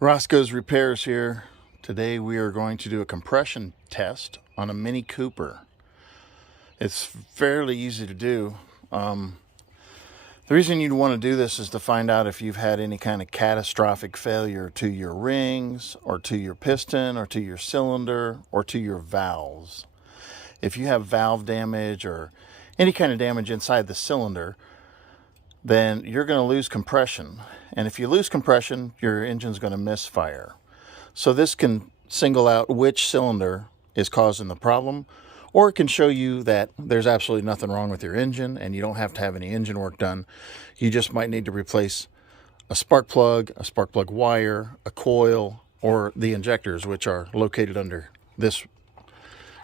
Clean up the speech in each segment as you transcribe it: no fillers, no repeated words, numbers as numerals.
Roscoe's Repairs here. Today we are going to do a compression test on a Mini Cooper. It's fairly easy to do. The reason you'd want to do this is to find out if you've had any kind of catastrophic failure to your rings, or to your piston, or to your cylinder, or to your valves. If you have valve damage or any kind of damage inside the cylinder, then you're going to lose compression. And if you lose compression, your engine's going to misfire. So this can single out which cylinder is causing the problem, or it can show you that there's absolutely nothing wrong with your engine and you don't have to have any engine work done. You just might need to replace a spark plug wire, a coil, or the injectors, which are located under this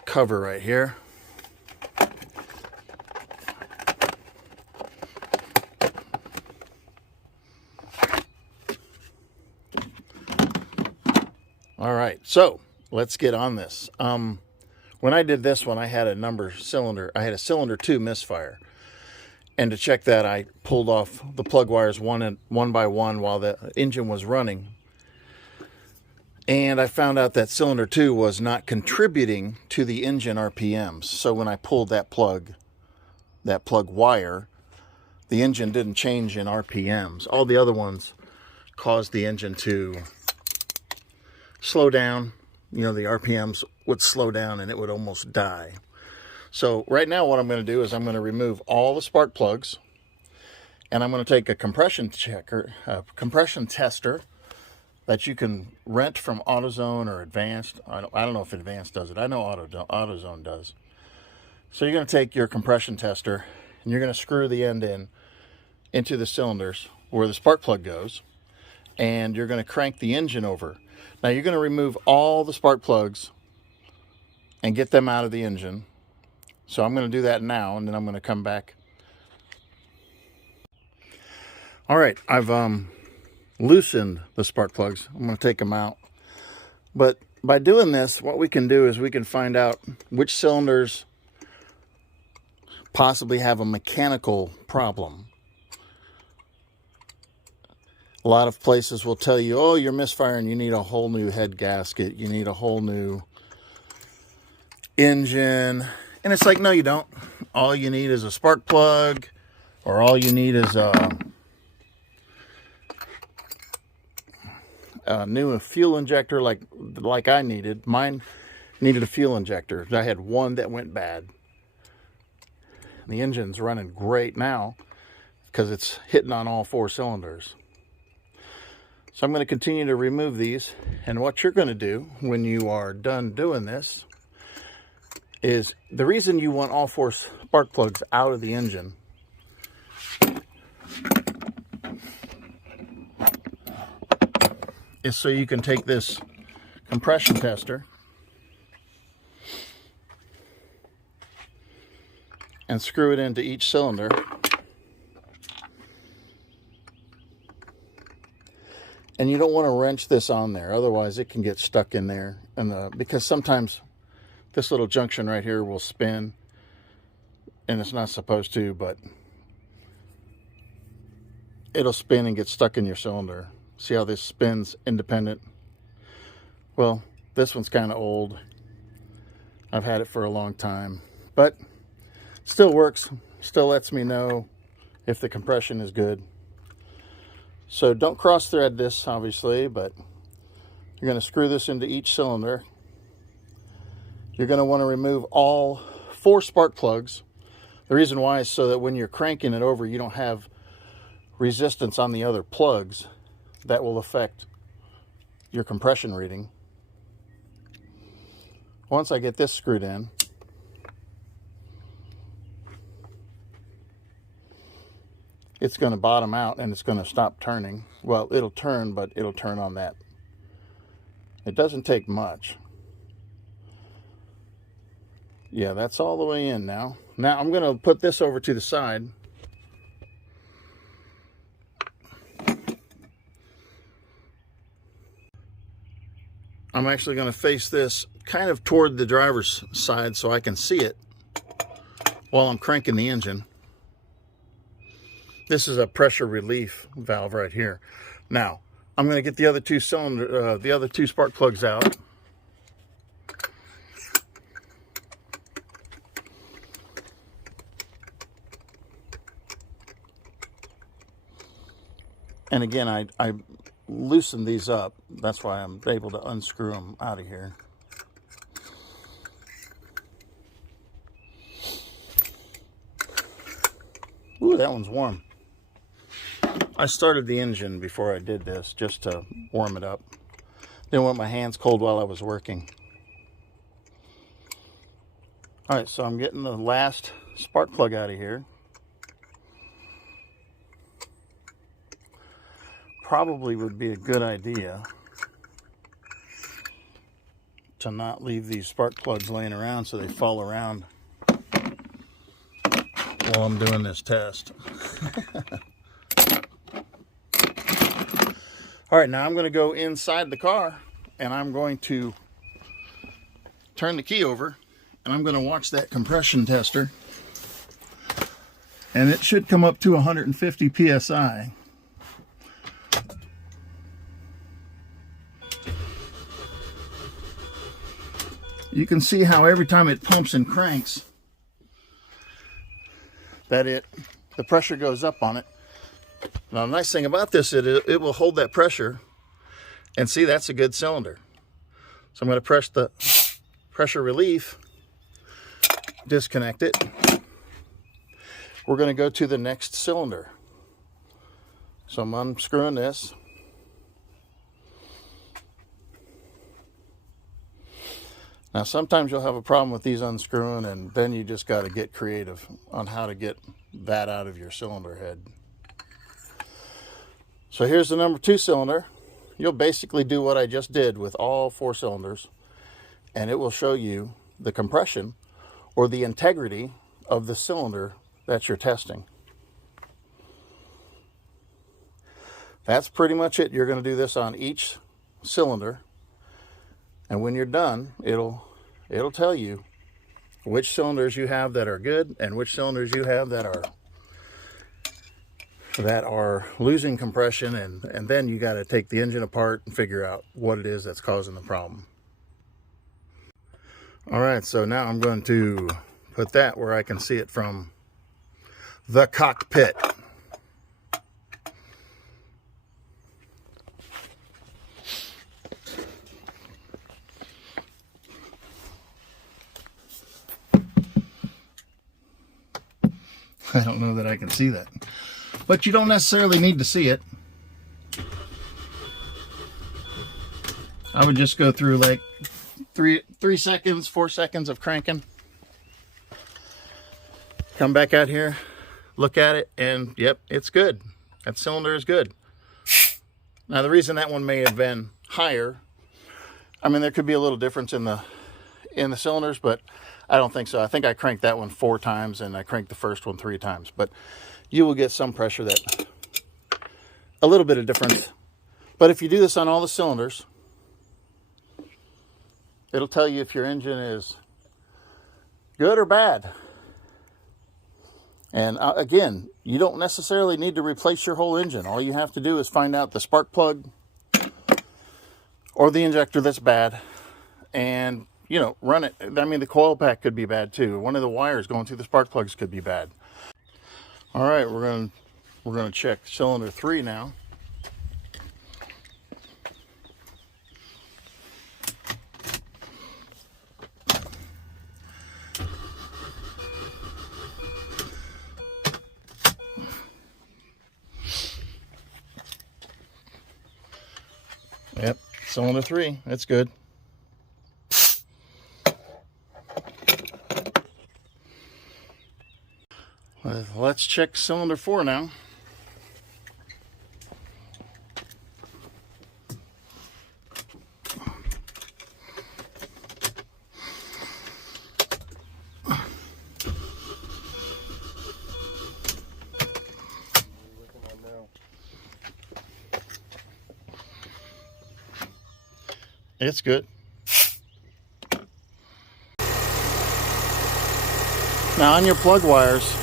cover right here. All right, so let's get on this. When I did this one, I had a cylinder 2 misfire. And to check that, I pulled off the plug wires one by one while the engine was running. And I found out that cylinder 2 was not contributing to the engine RPMs. So when I pulled that plug wire, the engine didn't change in RPMs. All the other ones caused the engine to slow down. You know, the RPMs would slow down and it would almost die. So right now what I'm going to do is I'm going to remove all the spark plugs, and I'm going to take a compression tester that you can rent from AutoZone or Advanced. I don't know if Advanced does it. I know AutoZone does. So you're going to take your compression tester and you're going to screw the end into the cylinders where the spark plug goes, and you're going to crank the engine over. Now you're going to remove all the spark plugs and get them out of the engine. So I'm going to do that now, and then I'm going to come back. All right, I've loosened the spark plugs. I'm going to take them out. But by doing this, what we can do is we can find out which cylinders possibly have a mechanical problem. A lot of places will tell you, oh, you're misfiring, you need a whole new head gasket, you need a whole new engine. And it's like, no, you don't. All you need is a spark plug, or all you need is a new fuel injector like I needed. Mine needed a fuel injector. I had one that went bad. The engine's running great now because it's hitting on all 4 cylinders. So I'm going to continue to remove these, and what you're going to do when you are done doing this is, the reason you want all 4 spark plugs out of the engine is so you can take this compression tester and screw it into each cylinder. And you don't want to wrench this on there, otherwise it can get stuck in there. And because sometimes this little junction right here will spin, and it's not supposed to, but it'll spin and get stuck in your cylinder. See how this spins independent? Well, this one's kind of old. I've had it for a long time, but still works. Still lets me know if the compression is good. So don't cross thread this, obviously, but you're going to screw this into each cylinder. You're going to want to remove all 4 spark plugs. The reason why is so that when you're cranking it over, you don't have resistance on the other plugs that will affect your compression reading. Once I get this screwed in, it's going to bottom out and it's going to stop turning. Well, it'll turn, but it'll turn on that. It doesn't take much. Yeah, that's all the way in now. Now I'm going to put this over to the side. I'm actually going to face this kind of toward the driver's side so I can see it while I'm cranking the engine. This is a pressure relief valve right here. Now, I'm going to get the other two spark plugs out. And again, I loosened these up. That's why I'm able to unscrew them out of here. Ooh, that one's warm. I started the engine before I did this just to warm it up. Didn't want my hands cold while I was working. All right, so I'm getting the last spark plug out of here. Probably would be a good idea to not leave these spark plugs laying around so they fall around while I'm doing this test. All right, now I'm going to go inside the car and I'm going to turn the key over and I'm going to watch that compression tester, and it should come up to 150 psi. You can see how every time it pumps and cranks that the pressure goes up on it. Now the nice thing about this, it will hold that pressure, and see, that's a good cylinder. So I'm going to press the pressure relief, disconnect it. We're going to go to the next cylinder. So I'm unscrewing this. Now sometimes you'll have a problem with these unscrewing, and then you just got to get creative on how to get that out of your cylinder head. So here's the number 2 cylinder. You'll basically do what I just did with all 4 cylinders, and it will show you the compression or the integrity of the cylinder that you're testing. That's pretty much it. You're going to do this on each cylinder. And when you're done, it'll tell you which cylinders you have that are good and which cylinders you have that are losing compression, and then you got to take the engine apart and figure out what it is that's causing the problem. All right, so now I'm going to put that where I can see it from the cockpit. I don't know that I can see that, but you don't necessarily need to see it. I would just go through like 3 seconds, 4 seconds of cranking. Come back out here, look at it, and yep, it's good. That cylinder is good. Now the reason that one may have been higher, I mean, there could be a little difference in the cylinders, but I don't think so. I think I cranked that one 4 times and I cranked the first one 3 times, but you will get some pressure, that a little bit of difference. But if you do this on all the cylinders, it'll tell you if your engine is good or bad. And again, you don't necessarily need to replace your whole engine. All you have to do is find out the spark plug or the injector that's bad, and run it. I mean, the coil pack could be bad too. One of the wires going through the spark plugs could be bad. All right, we're going to check cylinder 3 now. Yep, cylinder 3, that's good. Let's check cylinder 4 now. It's good. Now on your plug wires,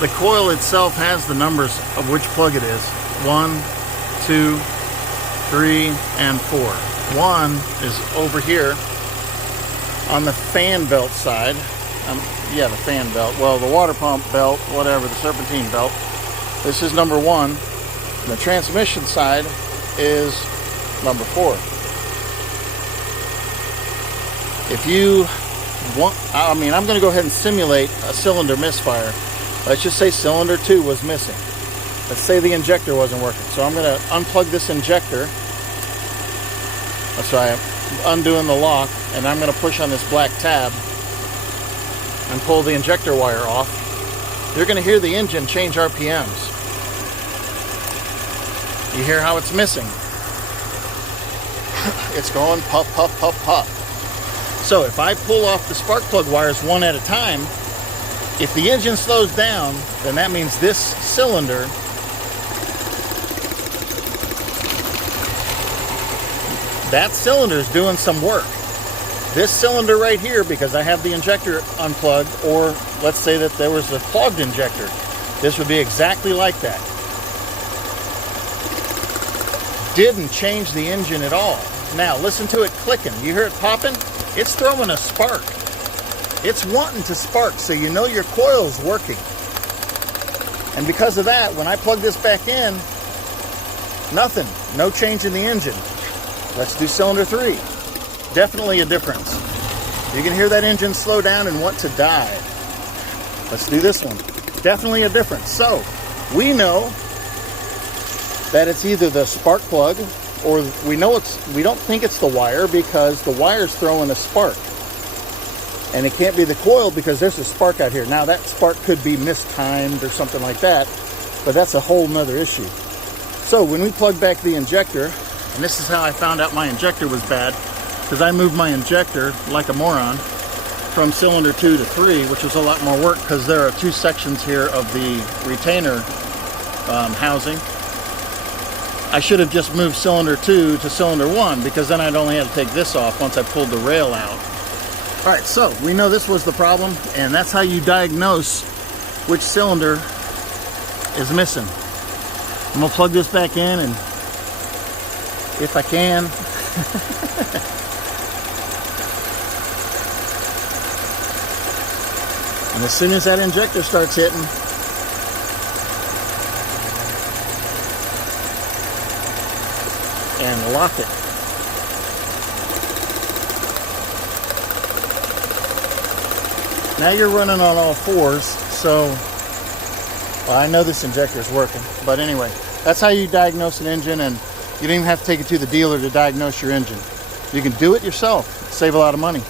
the coil itself has the numbers of which plug it is. 1, 2, 3, and 4. 1 is over here on the fan belt side. Yeah, the fan belt. Well, the water pump belt, whatever, the serpentine belt. This is number 1. And the transmission side is number 4. If you want, I'm going to go ahead and simulate a cylinder misfire. Let's just say cylinder 2 was missing. Let's say the injector wasn't working. So I'm going to unplug this injector. That's right, I'm undoing the lock, and I'm going to push on this black tab and pull the injector wire off. You're going to hear the engine change RPMs. You hear how it's missing. It's going puff, puff, puff, puff. So if I pull off the spark plug wires one at a time, if the engine slows down, then that means this cylinder is doing some work. This cylinder right here, because I have the injector unplugged, or let's say that there was a clogged injector, this would be exactly like that. Didn't change the engine at all. Now listen to it clicking. You hear it popping? It's throwing a spark. It's wanting to spark, so you know your coil's working. And because of that, when I plug this back in, nothing. No change in the engine. Let's do cylinder 3. Definitely a difference. You can hear that engine slow down and want to die. Let's do this one. Definitely a difference. So, we know that it's either the spark plug, or we don't think it's the wire because the wire's throwing a spark. And it can't be the coil because there's a spark out here. Now that spark could be mistimed or something like that, but that's a whole nother issue. So when we plug back the injector, and this is how I found out my injector was bad, because I moved my injector like a moron from cylinder 2 to 3, which was a lot more work because there are 2 sections here of the retainer housing. I should have just moved cylinder 2 to cylinder 1 because then I'd only have to take this off once I pulled the rail out. Alright, so we know this was the problem, and that's how you diagnose which cylinder is missing. I'm going to plug this back in, and if I can. And as soon as that injector starts hitting, and lock it. Now you're running on all 4s, so well, I know this injector is working. But anyway, that's how you diagnose an engine, and you don't even have to take it to the dealer to diagnose your engine. You can do it yourself, save a lot of money.